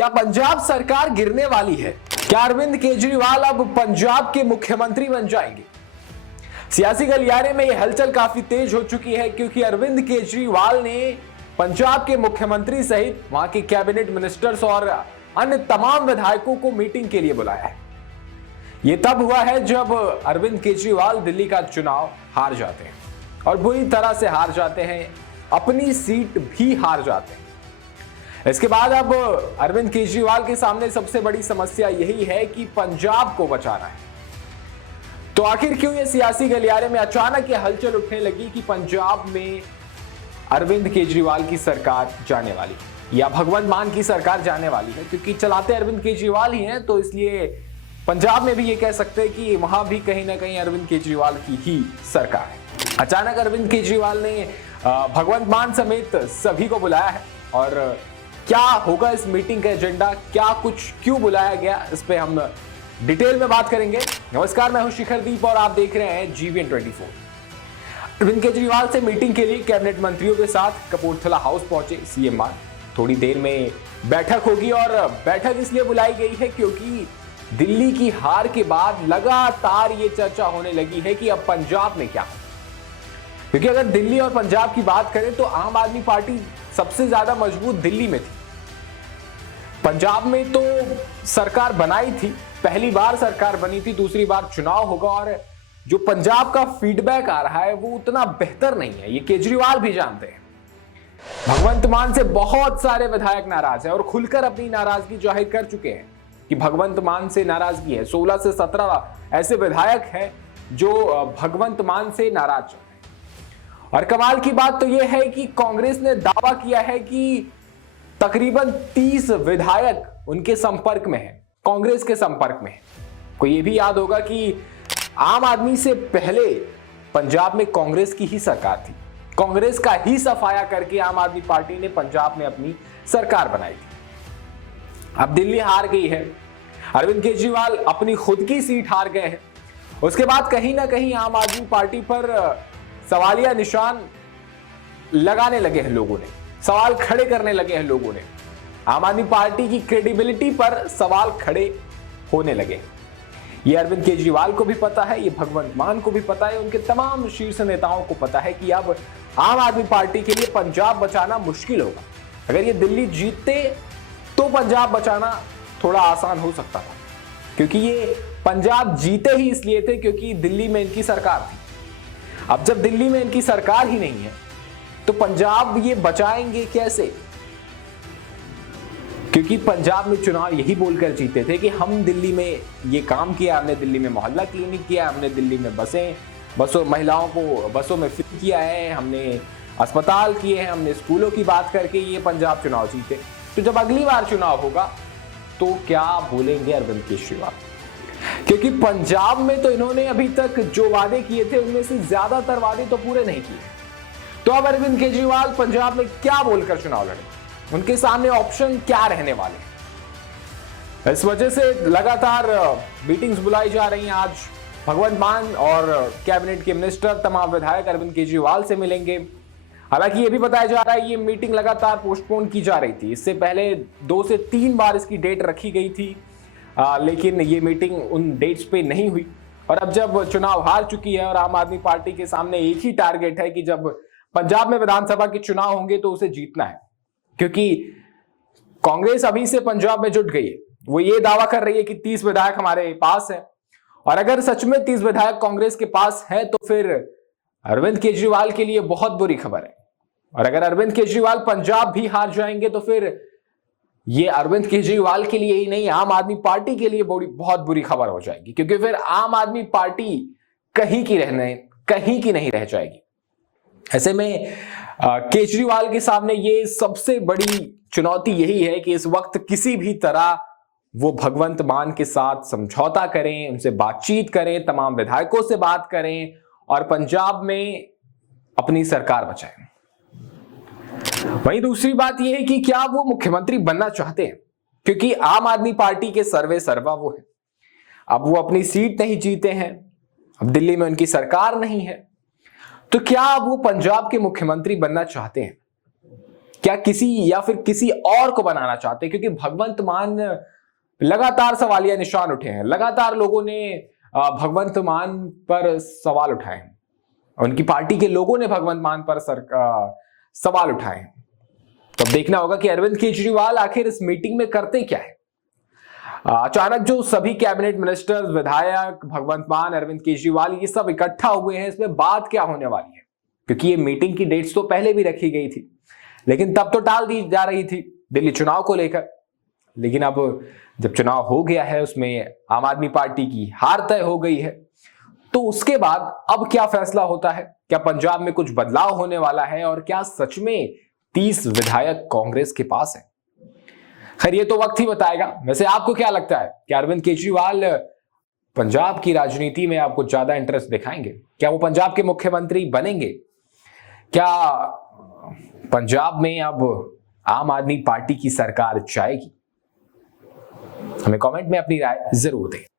क्या पंजाब सरकार गिरने वाली है? क्या अरविंद केजरीवाल अब पंजाब के मुख्यमंत्री बन जाएंगे? सियासी गलियारे में यह हलचल काफी तेज हो चुकी है क्योंकि अरविंद केजरीवाल ने पंजाब के मुख्यमंत्री सहित वहां के कैबिनेट मिनिस्टर्स और अन्य तमाम विधायकों को मीटिंग के लिए बुलाया है। यह तब हुआ है जब अरविंद केजरीवाल दिल्ली का चुनाव हार जाते हैं और बुरी तरह से हार जाते हैं, अपनी सीट भी हार जाते हैं। इसके बाद अब अरविंद केजरीवाल के सामने सबसे बड़ी समस्या यही है कि पंजाब को बचाना है। तो आखिर क्यों ये सियासी गलियारे में अचानक ये हलचल उठने लगी कि पंजाब में अरविंद केजरीवाल की सरकार जाने वाली है या भगवंत मान की सरकार जाने वाली है? क्योंकि चलाते अरविंद केजरीवाल ही हैं, तो इसलिए पंजाब में भी ये कह सकते हैं कि वहां भी कहीं ना कहीं अरविंद केजरीवाल की ही सरकार है। अचानक अरविंद केजरीवाल ने भगवंत मान समेत सभी को बुलाया है और क्या होगा इस मीटिंग का एजेंडा, क्या कुछ क्यों बुलाया गया, इस पे हम डिटेल में बात करेंगे। नमस्कार, मैं हूं शिखरदीप और आप देख रहे हैं GVN 24। अरविंद केजरीवाल से मीटिंग के लिए कैबिनेट मंत्रियों के साथ कपूरथला हाउस पहुंचे CM। थोड़ी देर में बैठक होगी और बैठक इसलिए बुलाई गई है क्योंकि दिल्ली की हार के बाद लगातार ये चर्चा होने लगी है कि अब पंजाब में क्या, क्योंकि अगर दिल्ली और पंजाब की बात करें तो आम आदमी पार्टी सबसे ज्यादा मजबूत दिल्ली में थी। पंजाब में तो सरकार बनाई थी, पहली बार सरकार बनी थी, दूसरी बार चुनाव होगा और जो पंजाब का फीडबैक आ रहा है वो उतना बेहतर नहीं है, ये केजरीवाल भी जानते हैं। भगवंत मान से बहुत सारे विधायक नाराज हैं और खुलकर अपनी नाराजगी जाहिर कर चुके हैं कि भगवंत मान से नाराजगी है। 16 से 17 ऐसे विधायक हैं जो भगवंत मान से नाराज हैं। और कमाल की बात तो यह है कि कांग्रेस ने दावा किया है कि तकरीबन 30 विधायक उनके संपर्क में हैं, कांग्रेस के संपर्क में। को यह भी याद होगा कि आम आदमी से पहले पंजाब में कांग्रेस की ही सरकार थी, कांग्रेस का ही सफाया करके आम आदमी पार्टी ने पंजाब में अपनी सरकार बनाई थी। अब दिल्ली हार गई है, अरविंद केजरीवाल अपनी खुद की सीट हार गए हैं। उसके बाद कहीं ना कहीं आम आदमी पार्टी पर सवालिया निशान लगाने लगे हैं लोगों ने, सवाल खड़े करने लगे हैं लोगों ने। आम आदमी पार्टी की क्रेडिबिलिटी पर सवाल खड़े होने लगे। ये अरविंद केजरीवाल को भी पता है, ये भगवंत मान को भी पता है, उनके तमाम शीर्ष नेताओं को पता है कि अब आम आदमी पार्टी के लिए पंजाब बचाना मुश्किल होगा। अगर ये दिल्ली जीतते तो पंजाब बचाना थोड़ा आसान हो सकता था, क्योंकि ये पंजाब जीते ही इसलिए थे क्योंकि दिल्ली में इनकी सरकार थी। अब जब दिल्ली में इनकी सरकार ही नहीं है तो पंजाब ये बचाएंगे कैसे? क्योंकि पंजाब में चुनाव यही बोलकर जीते थे कि हम दिल्ली में ये काम किया, हमने दिल्ली में मोहल्ला क्लिनिक किया, हमने दिल्ली में बसों महिलाओं को बसों में फ्री किया है, हमने अस्पताल किए हैं, हमने स्कूलों की बात करके ये पंजाब चुनाव जीते। तो जब अगली बार चुनाव होगा तो क्या बोलेंगे अरविंद केजरीवाल? क्योंकि पंजाब में तो इन्होंने अभी तक जो वादे किए थे उनमें से ज्यादातर वादे तो पूरे नहीं किए। तो अब अरविंद केजरीवाल पंजाब में क्या बोलकर चुनाव लड़े, उनके सामने ऑप्शन क्या रहने वाले? इस वजह से लगातार मीटिंग्स बुलाई जा रही हैं। आज भगवंत मान और कैबिनेट के मिनिस्टर, तमाम विधायक अरविंद केजरीवाल से मिलेंगे। हालांकि ये भी बताया जा रहा है ये मीटिंग लगातार पोस्टपोन की जा रही थी, इससे पहले 2 से 3 बार इसकी डेट रखी गई थी, लेकिन ये मीटिंग उन डेट्स पे नहीं हुई। और अब जब चुनाव हार चुकी है और आम आदमी पार्टी के सामने एक ही टारगेट है कि जब पंजाब में विधानसभा के चुनाव होंगे तो उसे जीतना है, क्योंकि कांग्रेस अभी से पंजाब में जुट गई है। वो ये दावा कर रही है कि 30 विधायक हमारे पास है, और अगर सच में 30 विधायक कांग्रेस के पास है तो फिर अरविंद केजरीवाल के लिए बहुत बुरी खबर है। और अगर अरविंद केजरीवाल पंजाब भी हार जाएंगे तो फिर ये अरविंद केजरीवाल के लिए ही नहीं, आम आदमी पार्टी के लिए बहुत बुरी खबर हो जाएगी, क्योंकि फिर आम आदमी पार्टी कहीं की नहीं रह जाएगी। ऐसे में केजरीवाल के सामने ये सबसे बड़ी चुनौती यही है कि इस वक्त किसी भी तरह वो भगवंत मान के साथ समझौता करें, उनसे बातचीत करें, तमाम विधायकों से बात करें और पंजाब में अपनी सरकार बचाएं। वहीं दूसरी बात यह है कि क्या वो मुख्यमंत्री बनना चाहते हैं, क्योंकि आम आदमी पार्टी के सर्वे सर्वा वो है। अब वो अपनी सीट नहीं जीते हैं, अब दिल्ली में उनकी सरकार नहीं है, तो क्या अब वो पंजाब के मुख्यमंत्री बनना चाहते हैं? क्या किसी या फिर किसी और को बनाना चाहते हैं? क्योंकि भगवंत मान लगातार सवालिया निशान उठे हैं, लगातार लोगों ने भगवंत मान पर सवाल उठाए हैं, उनकी पार्टी के लोगों ने भगवंत मान पर सवाल उठाए हैं। तो अब देखना होगा कि अरविंद केजरीवाल आखिर इस मीटिंग में करते क्या है। अचानक जो सभी कैबिनेट मिनिस्टर्स, विधायक, भगवंत मान, अरविंद केजरीवाल, ये सब इकट्ठा हुए हैं, इसमें बात क्या होने वाली है? क्योंकि ये मीटिंग की डेट्स तो पहले भी रखी गई थी, लेकिन तब तो टाल दी जा रही थी दिल्ली चुनाव को लेकर। लेकिन अब जब चुनाव हो गया है, उसमें आम आदमी पार्टी की हार तय हो गई है, तो उसके बाद अब क्या फैसला होता है? क्या पंजाब में कुछ बदलाव होने वाला है? और क्या सच में 30 विधायक कांग्रेस के पास है? खैर, ये तो वक्त ही बताएगा। वैसे आपको क्या लगता है कि अरविंद केजरीवाल पंजाब की राजनीति में आपको ज्यादा इंटरेस्ट दिखाएंगे? क्या वो पंजाब के मुख्यमंत्री बनेंगे? क्या पंजाब में अब आम आदमी पार्टी की सरकार जाएगी? हमें कमेंट में अपनी राय जरूर दें।